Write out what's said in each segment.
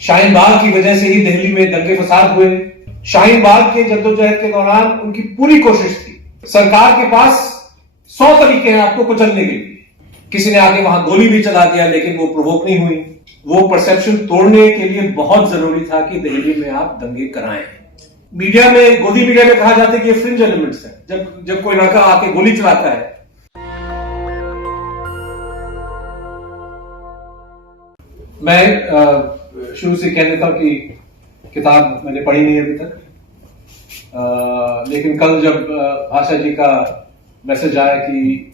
शाहीन बाग की वजह से ही दिल्ली में दंगे फसाद हुए। शाहीन बाग के जद्दोजहद के दौरान उनकी पूरी कोशिश थी। सरकार के पास 100 तरीके हैं आपको कुचलने के लिए। किसी ने आके वहां गोली भी चला दिया, लेकिन वो प्रोवोक नहीं हुई। वो परसेप्शन तोड़ने के लिए बहुत जरूरी था कि दिल्ली में आप दंगे कराएं। मीडिया में, गोदी मीडिया में कहा जाता है कि ये फ्रिंज एलिमेंट्स है। जब कोई लड़का आके गोली चलाता है, मैं शुरू से कह देता हूं कि किताब मैंने पढ़ी नहीं अभी तक, लेकिन कल जब भाषा जी का मैसेज आया कि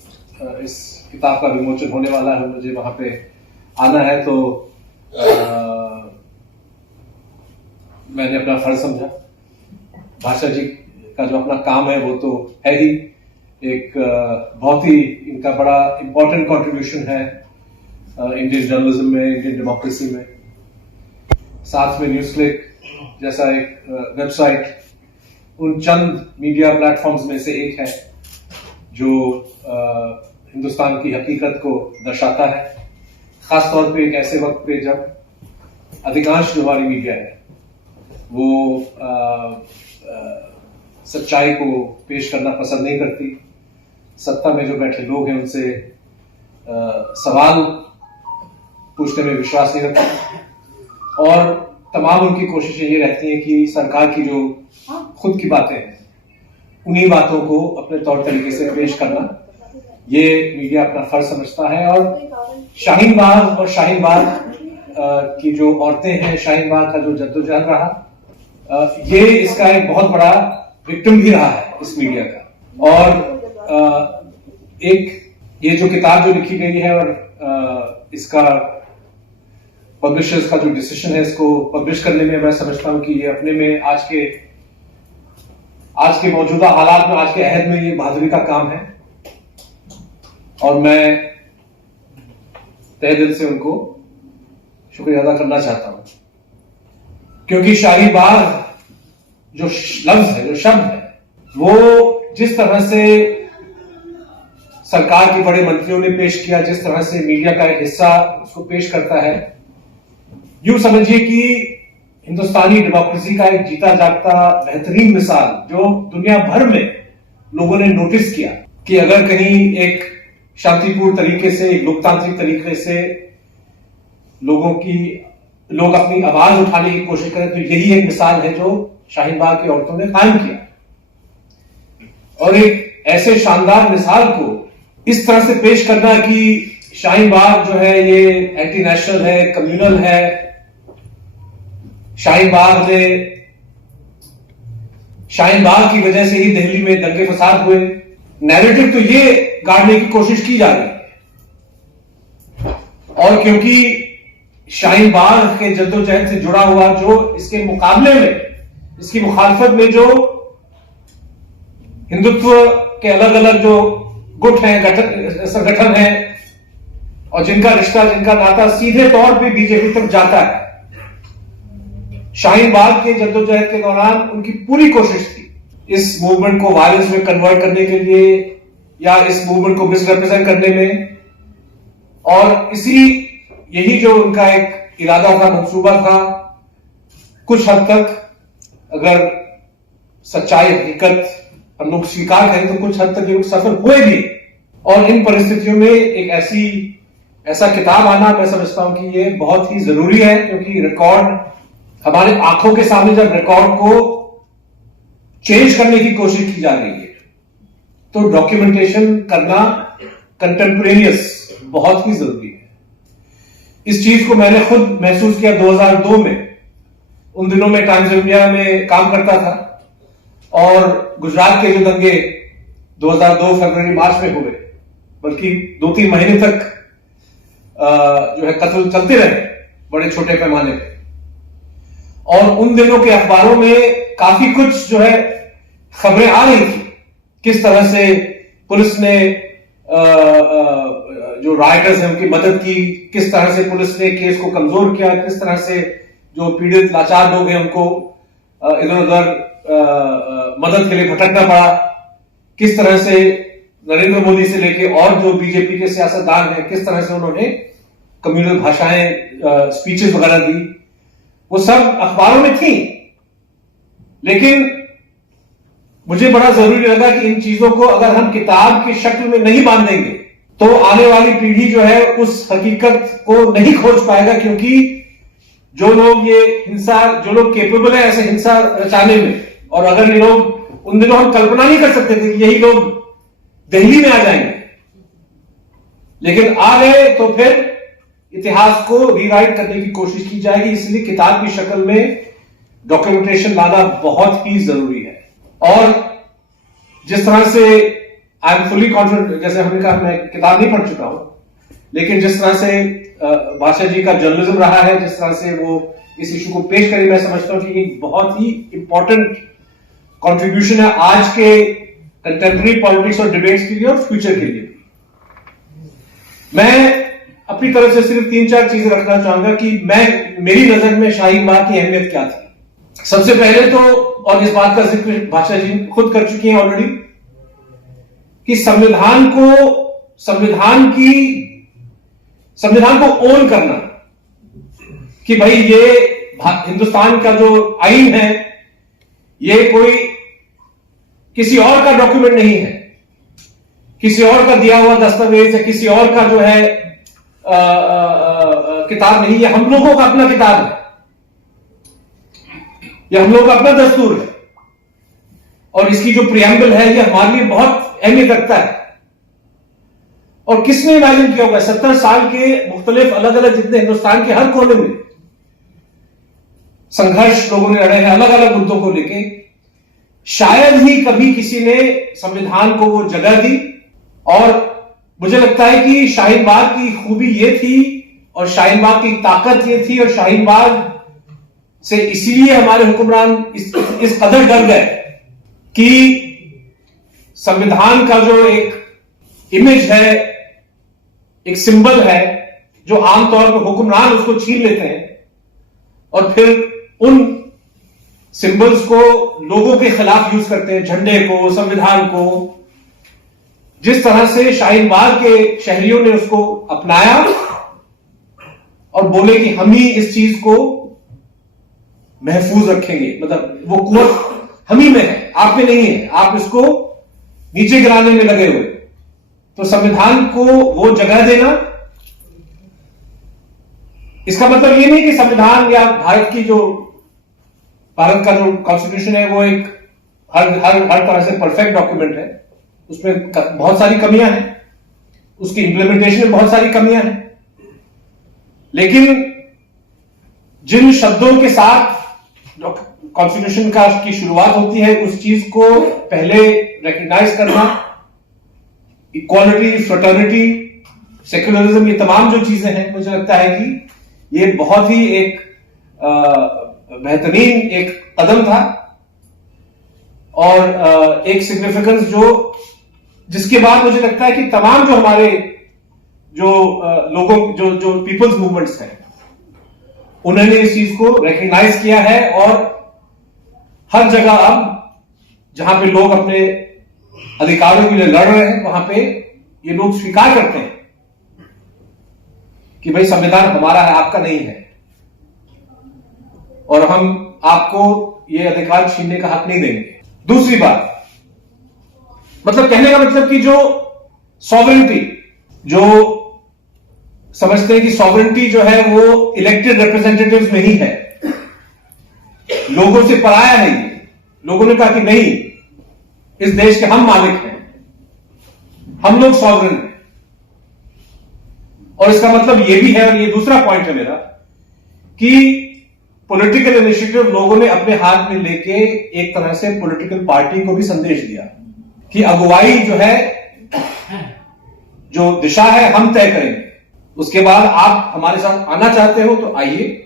इस किताब का विमोचन होने वाला है, मुझे वहां पे आना है, तो मैंने अपना फर्ज समझा। भाषा जी का जो अपना काम है वो तो है ही, एक बहुत ही इनका बड़ा इंपॉर्टेंट कंट्रीब्यूशन है इंडियन जर्नलिज्म में, इंडियन डेमोक्रेसी में। साथ में न्यूज क्लिक जैसा एक वेबसाइट उन चंद मीडिया प्लेटफॉर्म्स में से एक है जो हिंदुस्तान की हकीकत को दर्शाता है, खासतौर पे एक ऐसे वक्त पे जब अधिकांश जो हमारी मीडिया है वो सच्चाई को पेश करना पसंद नहीं करती। सत्ता में जो बैठे लोग हैं उनसे सवाल पूछने में विश्वास नहीं रखते, और तमाम उनकी कोशिशें ये रहती हैं कि सरकार की जो खुद की बातें हैं उन्हीं बातों को अपने तौर तरीके से पेश करना, ये मीडिया अपना फर्ज समझता है। और शाहीन बाग और शाहीन बाग की जो औरतें हैं, शाहीन बाग का जो जद्दोजहद रहा, ये इसका एक बहुत बड़ा विक्टिम भी रहा है इस मीडिया का। और एक ये जो किताब जो लिखी गई है और इसका पब्लिशर्स का जो डिसीजन है इसको पब्लिश करने में, मैं समझता हूं कि ये अपने में आज के मौजूदा हालात में, आज के अहद में ये बहादुरी का काम है। और मैं तहे दिल से उनको शुक्रिया अदा करना चाहता हूं, क्योंकि शाहीन बाग जो लफ्ज है, जो शब्द है, वो जिस तरह से सरकार के बड़े मंत्रियों ने पेश किया, जिस तरह से मीडिया का एक हिस्सा उसको पेश करता है, यूं समझिए कि हिंदुस्तानी डेमोक्रेसी का एक जीता जागता बेहतरीन मिसाल जो दुनिया भर में लोगों ने नोटिस किया कि अगर कहीं एक शांतिपूर्ण तरीके से, एक लोकतांत्रिक तरीके से लोग अपनी आवाज उठाने की कोशिश करें, तो यही एक मिसाल है जो शाहीन बाग की औरतों ने कायम किया। और एक ऐसे शानदार मिसाल को इस तरह से पेश करना कि शाहीन बाग जो है ये एंटी नेशनल है, कम्युनल है, शाहीन बाग की वजह से ही दिल्ली में दंगे फसाद हुए, नैरेटिव तो ये गाड़ने की कोशिश की जा रही है। और क्योंकि शाहीन बाग के जद्दोजहद से जुड़ा हुआ जो इसके मुकाबले में, इसकी मुखालफत में जो हिंदुत्व के अलग अलग जो गुट हैं, संगठन हैं, और जिनका रिश्ता, जिनका नाता सीधे तौर पे बीजेपी तक जाता है, शाहीन बाग के जद्दोजहद के दौरान उनकी पूरी कोशिश थी इस मूवमेंट को वायलेंस में कन्वर्ट करने के लिए या इस मूवमेंट को मिसरिप्रेजेंट करने में। और यही जो उनका एक इरादा था, मंसूबा था, कुछ हद तक अगर सच्चाई, हकीकत हम लोग स्वीकार करें तो कुछ हद तक ये लोग सफल हुए भी। और इन परिस्थितियों में एक ऐसा किताब आना, मैं समझता हूं कि ये बहुत ही जरूरी है, क्योंकि रिकॉर्ड हमारे आंखों के सामने जब रिकॉर्ड को चेंज करने की कोशिश की जा रही है तो डॉक्यूमेंटेशन करना कंटेम्पोरेनियस बहुत ही जरूरी है। इस चीज को मैंने खुद महसूस किया 2002 में। उन दिनों में टाइम्स ऑफ इंडिया में काम करता था, और गुजरात के जो दंगे 2002 फरवरी मार्च में हुए, बल्कि 2-3 महीने तक जो है कत्ल चलते रहे बड़े छोटे पैमाने पे। और उन दिनों के अखबारों में काफी कुछ जो है खबरें आ रही थी, किस तरह से पुलिस ने जो राइटर्स हैं उनकी मदद की, किस तरह से पुलिस ने केस को कमजोर किया, किस तरह से जो पीड़ित लाचार लोग हैं उनको इधर उधर मदद के लिए भटकना पड़ा, किस तरह से नरेंद्र मोदी से लेके और जो बीजेपी के सियासतदान हैं किस तरह से उन्होंने कम्युनल भाषाएं, स्पीचेस वगैरह दी। वो सब अखबारों में थी, लेकिन मुझे बड़ा जरूरी लगा कि इन चीजों को अगर हम किताब की शक्ल में नहीं बांधेंगे तो आने वाली पीढ़ी जो है उस हकीकत को नहीं खोज पाएगा, क्योंकि जो लोग ये हिंसा, जो लोग केपेबल है ऐसे हिंसा रचाने में, और अगर ये लोग, उन दिनों हम कल्पना नहीं कर सकते थे कि यही लोग दिल्ली में आ जाएंगे, लेकिन आ गए, तो फिर इतिहास को रीराइट करने की कोशिश की जाएगी। इसलिए किताब की शक्ल में डॉक्यूमेंटेशन लाना बहुत ही जरूरी है। और जिस तरह से आई एम फुली कॉन्फिडेंट, जैसे हमने कहा मैं किताब नहीं पढ़ चुका हूं, लेकिन जिस तरह से भाषा जी का जर्नलिज्म रहा है, जिस तरह से वो इस इशू को पेश करें, मैं समझता हूं कि एक बहुत ही इंपॉर्टेंट कंट्रीब्यूशन है आज के कंटेम्प्रेरी पॉलिटिक्स और डिबेट्स के लिए और फ्यूचर के लिए भी। मैं अपनी तरफ से सिर्फ 3-4 चीजें रखना चाहूंगा कि मेरी नजर में शाहीन बाग की अहमियत क्या थी। सबसे पहले तो, और इस बात का जिक्र भाषा जी खुद कर चुकी हैं ऑलरेडी, कि संविधान को ओन करना, कि भाई ये हिंदुस्तान का जो आईन है ये कोई किसी और का डॉक्यूमेंट नहीं है, किसी और का दिया हुआ दस्तावेज है, किसी और का जो है किताब नहीं है, हम लोगों का अपना किताब है, यह हम लोगों का अपना दस्तूर है, और इसकी जो प्रियम्बल है यह हमारे लिए बहुत अहमियत रखता है। और किसने इमेजिन किया होगा 70 साल के मुख्तलिफ अलग अलग जितने हिंदुस्तान के हर कोने में संघर्ष लोगों ने लड़े हैं अलग अलग मुद्दों को लेके, शायद ही कभी किसी ने संविधान को वो जगह दी। और मुझे लगता है कि शाहीन बाग की खूबी ये थी और शाहीन बाग की ताकत ये थी, और शाहीन बाग से इसीलिए हमारे हुक्मरान इस कदर डर गए कि संविधान का जो एक इमेज है, एक सिंबल है, जो आमतौर पर हुक्मरान उसको छीन लेते हैं और फिर उन सिंबल्स को लोगों के खिलाफ यूज करते हैं, झंडे को, संविधान को। जिस तरह से शाहीन बाग के शहरियों ने उसको अपनाया और बोले कि हम ही इस चीज को महफूज रखेंगे, मतलब वो कुव्वत हम ही में है, आप में नहीं है, आप इसको नीचे गिराने में लगे हुए। तो संविधान को वो जगह देना, इसका मतलब ये नहीं कि संविधान या भारत का जो कॉन्स्टिट्यूशन है वो एक हर तरह से परफेक्ट डॉक्यूमेंट है, उसमें बहुत सारी कमियां हैं, उसकी इंप्लीमेंटेशन में बहुत सारी कमियां हैं, लेकिन जिन शब्दों के साथ कॉन्स्टिट्यूशन की शुरुआत होती है उस चीज को पहले रिकॉग्नाइज करना, इक्वालिटी, फ्रेटर्निटी, सेक्युलरिज्म, ये तमाम जो चीजें हैं, मुझे लगता है कि ये बहुत ही एक बेहतरीन एक कदम था और एक सिग्निफिकेंस जिसके बाद मुझे लगता है कि तमाम जो हमारे जो लोगों जो पीपल्स मूवमेंट्स हैं उन्होंने इस चीज को रिकॉग्नाइज किया है, और हर जगह अब जहां पे लोग अपने अधिकारों के लिए लड़ रहे हैं वहां पे ये लोग स्वीकार करते हैं कि भाई संविधान हमारा है, आपका नहीं है, और हम आपको ये अधिकार छीनने का हक नहीं देंगे। दूसरी बात, मतलब कहने का मतलब कि जो सॉवरेंटी, जो समझते हैं कि सॉवरेंटी जो है वो इलेक्टेड रिप्रेजेंटेटिव्स में ही है, लोगों से पराया है ये। लोगों ने कहा कि नहीं, इस देश के हम मालिक हैं, हम लोग सॉवरेन हैं। और इसका मतलब ये भी है, और ये दूसरा पॉइंट है मेरा, कि पॉलिटिकल इनिशिएटिव लोगों ने अपने हाथ में लेके एक तरह से पॉलिटिकल पार्टी को भी संदेश दिया कि अगुवाई जो है, जो दिशा है, हम तय करेंगे, उसके बाद आप हमारे साथ आना चाहते हो तो आइए,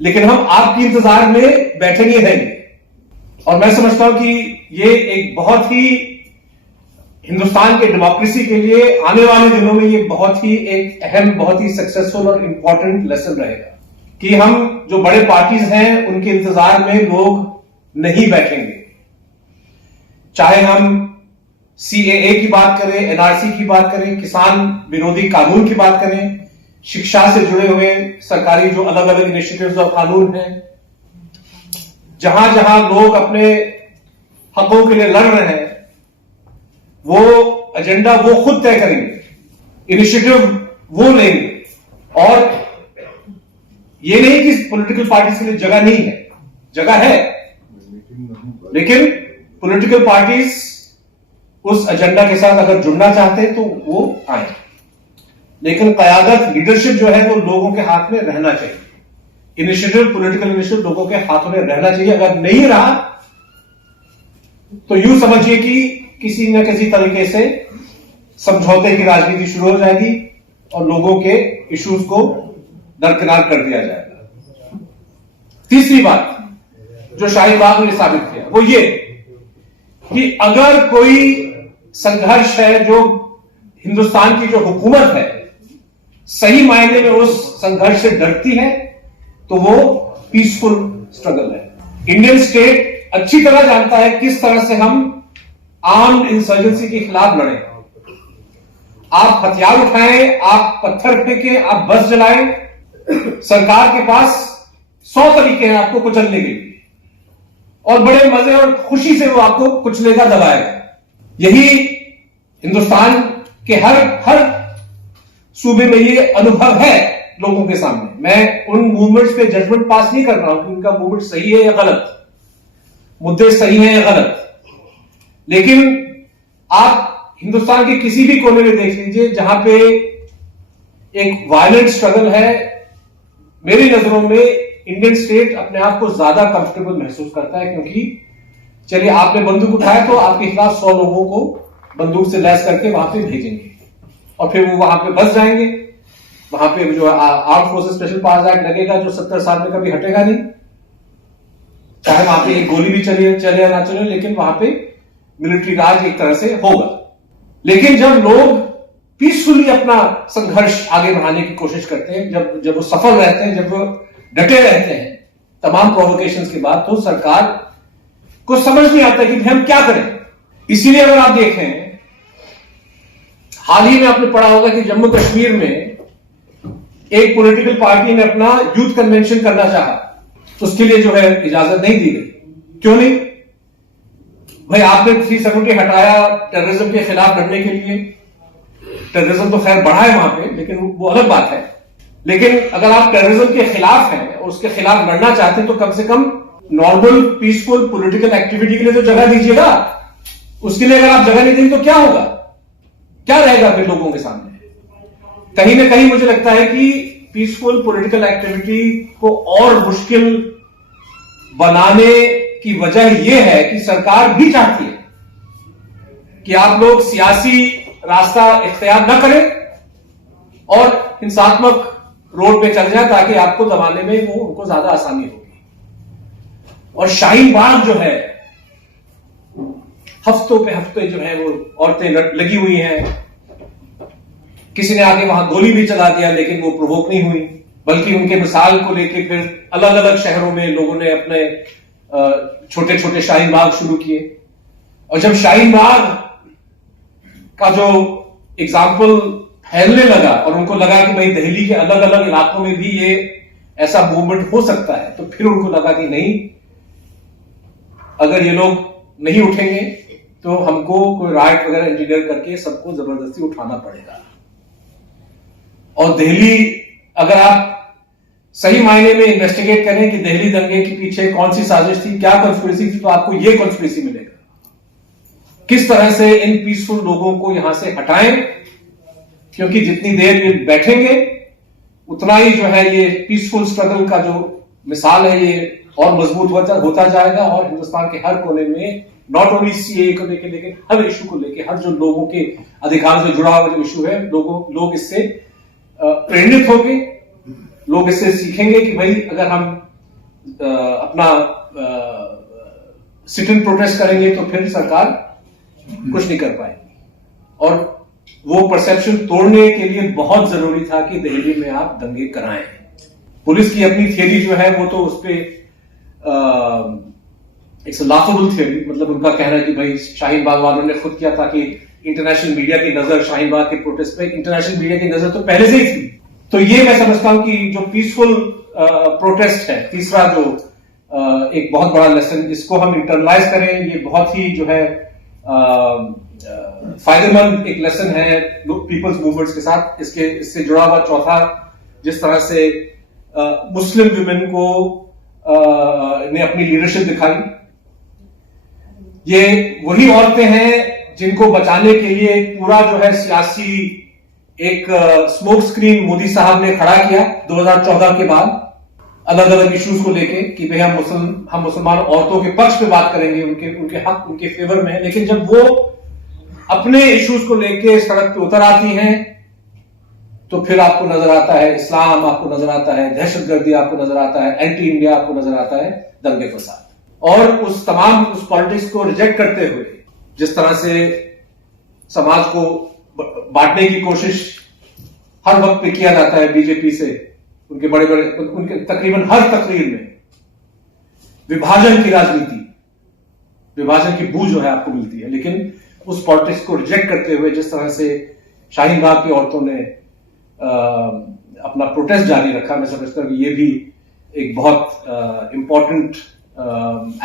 लेकिन हम आपके इंतजार में बैठे नहीं रहेंगे। और मैं समझता हूं कि ये एक बहुत ही हिंदुस्तान के डेमोक्रेसी के लिए आने वाले दिनों में ये बहुत ही एक अहम, बहुत ही सक्सेसफुल और इंपॉर्टेंट लेसन रहेगा कि हम जो बड़े पार्टीज हैं उनके इंतजार में लोग नहीं बैठेंगे। चाहे हम सीएए की बात करें, एनआरसी की बात करें, किसान विरोधी कानून की बात करें, शिक्षा से जुड़े हुए सरकारी जो अलग अलग इनिशिएटिव्स और कानून हैं, जहां जहां लोग अपने हकों के लिए लड़ रहे हैं, वो एजेंडा वो खुद तय करेंगे, इनिशिएटिव वो लेंगे। और ये नहीं कि पॉलिटिकल पार्टीज के लिए जगह नहीं है, जगह है, लेकिन पॉलिटिकल पार्टीज उस एजेंडा के साथ अगर जुड़ना चाहते हैं तो वो आए, लेकिन कयादत लीडरशिप जो है वो लोगों के हाथ में रहना चाहिए। इनिशिएटिव, पॉलिटिकल इनिशिएटिव लोगों के हाथों में रहना चाहिए। अगर नहीं रहा तो यूं समझिए कि किसी न किसी तरीके से समझौते की राजनीति शुरू हो जाएगी और लोगों के इश्यूज को दरकिनार कर दिया जाएगा। तीसरी बात जो शाहीन बाग ने साबित किया वो ये कि अगर कोई संघर्ष है जो हिंदुस्तान की जो हुकूमत है सही मायने में उस संघर्ष से डरती है तो वो पीसफुल स्ट्रगल है। इंडियन स्टेट अच्छी तरह जानता है किस तरह से हम आर्म्ड इंसर्जेंसी के खिलाफ लड़ें। आप हथियार उठाएं, आप पत्थर फेंकें, आप बस जलाएं, सरकार के पास 100 तरीके हैं आपको कुचलने के लिए और बड़े मजे और खुशी से वो आपको कुचलेगा, दबाएगा। यही हिंदुस्तान के हर सूबे में ये अनुभव है लोगों के सामने। मैं उन मूवमेंट्स पे जजमेंट पास नहीं कर रहा हूं कि उनका मूवमेंट सही है या गलत, मुद्दे सही हैं या गलत, लेकिन आप हिंदुस्तान के किसी भी कोने में देख लीजिए जहां पे एक वायलेंट स्ट्रगल है, मेरी नजरों में इंडियन स्टेट अपने आप को ज्यादा कंफर्टेबल महसूस करता है, क्योंकि चलिए आपने बंदूक उठाया तो आपके खिलाफ 100 लोगों को बंदूक से लैस करके वहां पे भेजेंगे और फिर वो वहां पे बस जाएंगे। वहां पे जो arm forces special powers act लगेगा जो 70 साल में कभी हटेगा नहीं, चाहे वहां पे एक गोली भी चले या ना चले, लेकिन वहां पे मिलिट्री राज एक तरह से होगा। लेकिन जब लोग पीसफुली अपना संघर्ष आगे बढ़ाने की कोशिश करते हैं, जब वो सफल रहते हैं, जब वो डटे रहते हैं तमाम प्रोवोकेशंस के बाद, तो सरकार को समझ नहीं आता कि हम क्या करें। इसीलिए अगर आप देखें, हाल ही में आपने पढ़ा होगा कि जम्मू कश्मीर में एक पॉलिटिकल पार्टी ने अपना यूथ कन्वेंशन करना चाहा, उसके लिए जो है इजाजत नहीं दी गई। क्यों नहीं भाई? आपने 370 हटाया टेररिज्म के खिलाफ लड़ने के लिए। टेररिज्म तो खैर बढ़ा है वहां पे, लेकिन वो अलग बात है। लेकिन अगर आप टेररिज्म के खिलाफ हैं और उसके खिलाफ लड़ना चाहते हैं तो कम से कम नॉर्मल पीसफुल पॉलिटिकल एक्टिविटी के लिए तो जगह दीजिएगा। उसके लिए अगर आप जगह नहीं देंगे तो क्या होगा, क्या रहेगा फिर लोगों के सामने? कहीं ना कहीं मुझे लगता है कि पीसफुल पॉलिटिकल एक्टिविटी को और मुश्किल बनाने की वजह यह है कि सरकार भी चाहती है कि आप लोग सियासी रास्ता इख्तियार न करें और हिंसात्मक रोड पे चल जाए, ताकि आपको दबाने में वो उनको ज्यादा आसानी होगी। और शाहीन बाग जो है, हफ्तों पे हफ्ते जो है वो औरतें लगी हुई हैं। किसी ने आके वहां गोली भी चला दिया, लेकिन वो प्रोवोक नहीं हुई, बल्कि उनके मिसाल को लेकर फिर अलग अलग शहरों में लोगों ने अपने छोटे छोटे शाहीन बाग शुरू किए। और जब शाहीन बाग का जो एग्जाम्पल फैलने लगा और उनको लगा कि भाई दिल्ली के अलग अलग इलाकों में भी ये ऐसा मूवमेंट हो सकता है, तो फिर उनको लगा कि नहीं, अगर ये लोग नहीं उठेंगे तो हमको कोई राइट वगैरह इंजीनियर करके सबको जबरदस्ती उठाना पड़ेगा। और दिल्ली, अगर आप सही मायने में इन्वेस्टिगेट करें कि दिल्ली दंगे के पीछे कौन सी साजिश थी, क्या कॉन्स्पिरेसी थी, तो आपको ये कॉन्स्पिरेसी मिलेगा। किस तरह से इन पीसफुल लोगों को यहां से हटाएं, क्योंकि जितनी देर ये बैठेंगे उतना ही जो है ये पीसफुल स्ट्रगल का जो मिसाल है ये और मजबूत होता जाएगा। और हिंदुस्तान के हर कोने में नॉट ओनली सीए को लेकर, लेकिन हर इशू को लेकर, हर जो लोगों के अधिकार से जुड़ा हुआ जो इशू है, लोग इससे प्रेरित होंगे, लोग इससे सीखेंगे कि भाई अगर हम अपना सिट इन प्रोटेस्ट करेंगे तो फिर सरकार कुछ नहीं कर पाएगी। और वो परसेप्शन तोड़ने के लिए बहुत जरूरी था कि दिल्ली में आप दंगे कराएं। पुलिस की अपनी थियरी जो है वो तो उस पर इट्स लाफेबल थियरी, मतलब उनका कहना है कि भाई शाहीन बाग वालों ने खुद किया ताकि इंटरनेशनल मीडिया की नजर शाहीन बाग के प्रोटेस्ट पे, इंटरनेशनल मीडिया की नजर तो पहले से ही थी, तो ये मैं समझता हूं कि जो पीसफुल प्रोटेस्ट है, तीसरा जो एक बहुत बड़ा लेसन, इसको हम इंटरनलाइज करें, ये बहुत ही जो है फायदेमंद एक लेसन है पीपल्स मूवमेंट्स के साथ। इससे जुड़ा हुआ चौथा, जिस तरह से मुस्लिम विमेन को ने अपनी लीडरशिप दिखाई, ये वही औरतें हैं जिनको बचाने के लिए पूरा जो है सियासी एक स्मोक स्क्रीन मोदी साहब ने खड़ा किया 2014 के बाद, अलग अलग इश्यूज को लेके कि भाई हम मुसलमान औरतों के पक्ष में बात करेंगे, उनके हक, उनके फेवर में है। लेकिन जब वो अपने इश्यूज को लेके सड़क पे उतर आती हैं तो फिर आपको नजर आता है इस्लाम, आपको नजर आता है दहशतगर्दी, आपको नजर आता है एंटी इंडिया, आपको नजर आता है दंगे फसाद। और उस पॉलिटिक्स को रिजेक्ट करते हुए जिस तरह से समाज को बांटने की कोशिश हर वक्त पे किया जाता है बीजेपी से, उनके तकरीबन हर तकरीर में विभाजन की राजनीति, विभाजन की बू जो है आपको मिलती है। लेकिन उस पॉलिटिक्स को रिजेक्ट करते हुए जिस तरह से शाहीन बाग की औरतों ने अपना प्रोटेस्ट जारी रखा, मैं समझता हूं कि ये भी एक बहुत इंपॉर्टेंट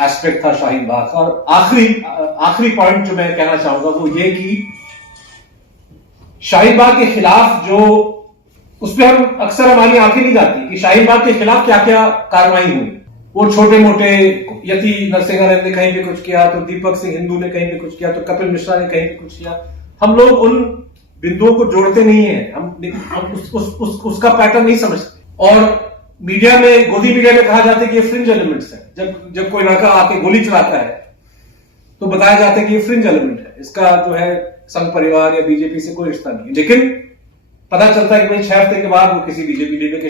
एस्पेक्ट था शाहीन बाग का। और आखिरी पॉइंट जो मैं कहना चाहूंगा वो ये कि शाहीन बाग के खिलाफ जो, उस पर हम अक्सर हमारी आंखें नहीं जाती कि शाहीन बाग के खिलाफ क्या क्या कार्रवाई हुई। वो छोटे मोटे यति नरसिंहानंद ने कहीं पे कुछ किया, तो दीपक सिंह हिंदू ने कहीं पे कुछ किया, तो कपिल मिश्रा ने कहीं पे कुछ किया। हम लोग उन बिंदुओं को जोड़ते नहीं है, हम उसका पैटर्न नहीं समझते। और मीडिया में, गोदी मीडिया में कहा जाता है कि ये फ्रिंज एलिमेंट्स है। जब कोई लड़का आके गोली चलाता है तो बताया जाता है कि ये फ्रिंज एलिमेंट है, इसका जो है संघ परिवार या बीजेपी से कोई रिश्ता नहीं। लेकिन पता चलता है कि भाई 6 हफ्ते के बाद वो किसी बीजेपी लीडर के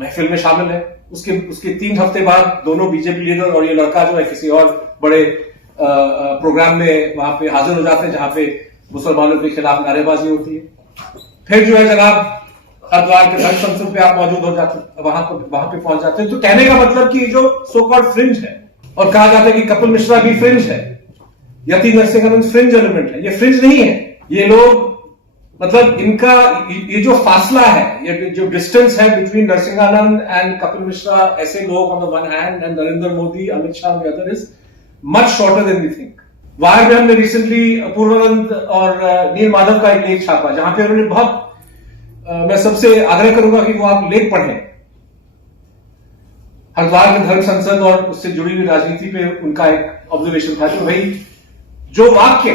महफिल में शामिल है, उसके 3 हफ्ते बाद दोनों बीजेपी लीडर और ये लड़का जो है किसी और बड़े प्रोग्राम में वहां पे हाजिर हो जाते हैं जहां पे मुसलमानों के खिलाफ नारेबाजी होती है। फिर जो है जनाब हरिद्वार के धर्म संसद पे आप मौजूद हो जाते, वहां पे पहुंच जाते हैं। तो कहने का मतलब कि जो सो कॉल्ड फ्रिंज है, और कहा जाता है कि कपिल मिश्रा भी फ्रिंज है, यति नरसिंहानंद फ्रिंज एलिमेंट है, ये फ्रिंज नहीं है। ये लोग, मतलब इनका ये जो फासला है, ये जो डिस्टेंस है बिटवीन नरसिंहानंद एंड कपिल मिश्रा, ऐसे लोग on the one hand and Narendra Modi, Amit Shah on the other, is much shorter than we think. Wire में हमने रिसेंटली पूर्वानंद और नील माधव का एक लेख छापा जहां पे उन्होंने बहुत, मैं सबसे आग्रह करूंगा कि वो आप लेख पढ़ें, हरिद्वार के धर्म संसद और उससे जुड़ी हुई राजनीति पे उनका एक ऑब्जर्वेशन था कि भाई जो वाक्य,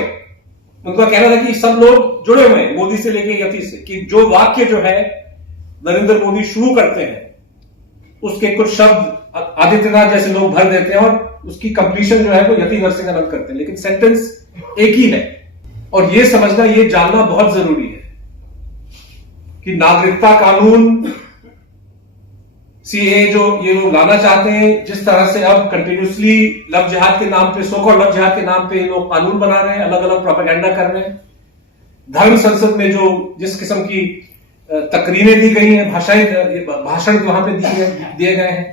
उनका कहना था कि सब लोग जुड़े हुए हैं मोदी से लेके यति से, कि जो वाक्य जो है नरेंद्र मोदी शुरू करते हैं उसके कुछ शब्द आदित्यनाथ जैसे लोग भर देते हैं और उसकी कंप्लीशन जो है वो यति नरसिंहानंद करते हैं, लेकिन सेंटेंस एक ही है। और ये समझना, ये जानना बहुत जरूरी है कि नागरिकता कानून सीए जो ये लोग लाना चाहते हैं, जिस तरह से अब कंटिन्यूसली लव जिहाद के नाम पे, सो कॉल्ड लव जिहाद के नाम पे लोग कानून बना रहे हैं, अलग अलग प्रोपेगेंडा कर रहे हैं। धर्म संसद में जो जिस किस्म की तकरीरें दी गई हैं, भाषण वहां पे दिए गए हैं,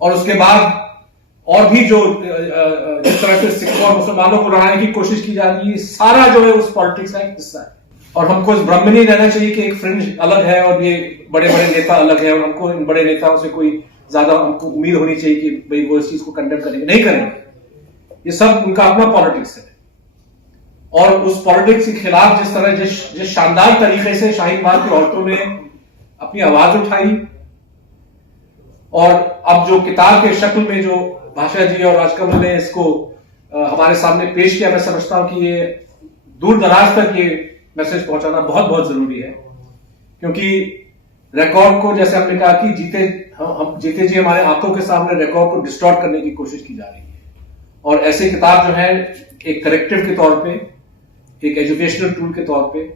और उसके बाद और भी जो जिस तरह से सिखों और मुसलमानों को लड़ाने की कोशिश की जा रही है, सारा जो है उस पॉलिटिक्स का एक हिस्सा है। और हमको इस भ्रम में नहीं रहना चाहिए कि एक फ्रिंज अलग है और ये बड़े बड़े नेता अलग है, और हमको इन बड़े नेताओं से कोई ज्यादा हमको उम्मीद होनी चाहिए कि भाई वो इस चीज को कंडेम करेंगे, नहीं करेंगे। ये सब उनका अपना पॉलिटिक्स है, और उस पॉलिटिक्स के खिलाफ जिस तरह जिस शानदार तरीके से शाहीन बाग की औरतों ने अपनी आवाज उठाई, और अब जो किताब के शक्ल में जो भाषा जी और राजकमल ने इसको हमारे सामने पेश किया, मैं समझता हूं कि ये दूर दराज तक ये मैसेज पहुंचाना बहुत बहुत जरूरी है। क्योंकि रिकॉर्ड को, जैसे हमने कहा कि जीते जी हमारे आंखों के सामने रिकॉर्ड को डिस्टॉर्ट करने की कोशिश की जा रही है। और ऐसी किताब जो है एक करेक्टिव के तौर पे, एक एजुकेशनल टूल के तौर पे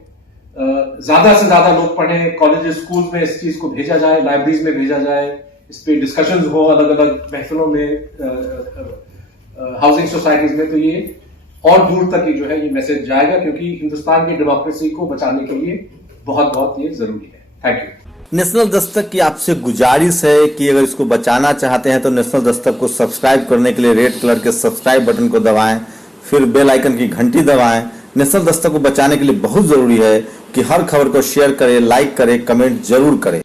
ज्यादा से ज्यादा लोग पढ़ें, कॉलेज स्कूल में इस चीज को भेजा जाए, लाइब्रेरीज में भेजा जाए, इस पे डिस्कशंस हो अलग अलग महफिलों में, हाउसिंग सोसाइटीज में, तो ये और दूर तक ये जो है ये मैसेज जाएगा, क्योंकि हिंदुस्तान की डेमोक्रेसी को बचाने के लिए बहुत बहुत ये जरूरी है। Thank you. नेशनल दस्तक की आपसे गुजारिश है कि अगर इसको बचाना चाहते हैं तो नेशनल दस्तक को सब्सक्राइब करने के लिए रेड कलर के सब्सक्राइब बटन को दबाएं, फिर बेल आइकन की घंटी दबाएं, नेशनल दस्तक को बचाने के लिए बहुत जरूरी है कि हर खबर को शेयर करें, लाइक करें, कमेंट जरूर करें।